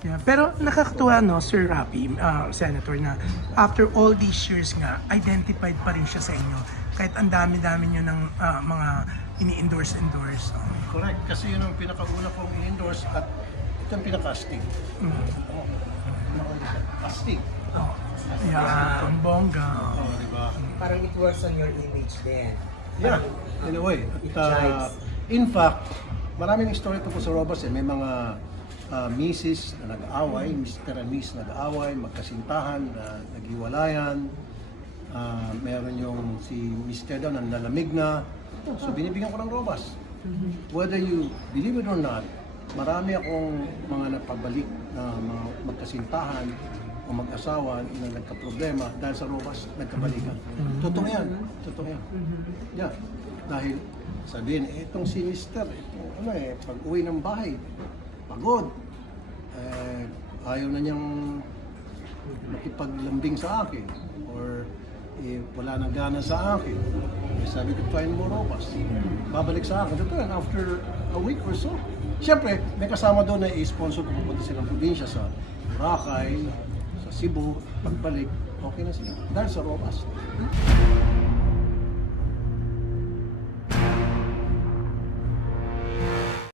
Yeah, pero nakakatuwa no, Sir Rapi, uh, Senator, na after all these years nga, identified pa rin siya sa inyo. Kahit ang dami-dami nyo ng ah, mga ini-endorse-endorse. Um, Correct. Kasi yun ang pinakauna kong i-endorse at ito ang pinaka-astig. Astig. oh, yeah, ang bongga. Oh, di ba? Parang it works on your image din. Yeah, in a way. At, uh, in fact, maraming story tungkol sa Robas eh. May mga uh, misis na nag-away, Mr. and Miss nag-away, magkasintahan, na naghiwalayan. Uh, meron yung si Mr. daw na nalamig na. So binibigyan ko ng Robas. Whether you believe it or not, marami akong mga napabalik na mga magkasintahan o mag-asawa na nagka-problema dahil sa Robas, nagkabalikan. Totoo yan. Totoo yan. Yeah. Dahil sabihin, eh, itong si Mister, itong ano eh, pag uwi ng bahay, pagod. Eh, ayaw na niyang makipaglambing sa akin. Or eh, wala nang gana sa akin. Eh, sabi ko, try mo robas. Babalik sa akin. Totoo yan, after a week or so. Siyempre, may kasama doon na i-sponsor kung pupunta silang probinsya sa Boracay, sa Cebu, pagbalik, okay na sila. Dahil sa robas.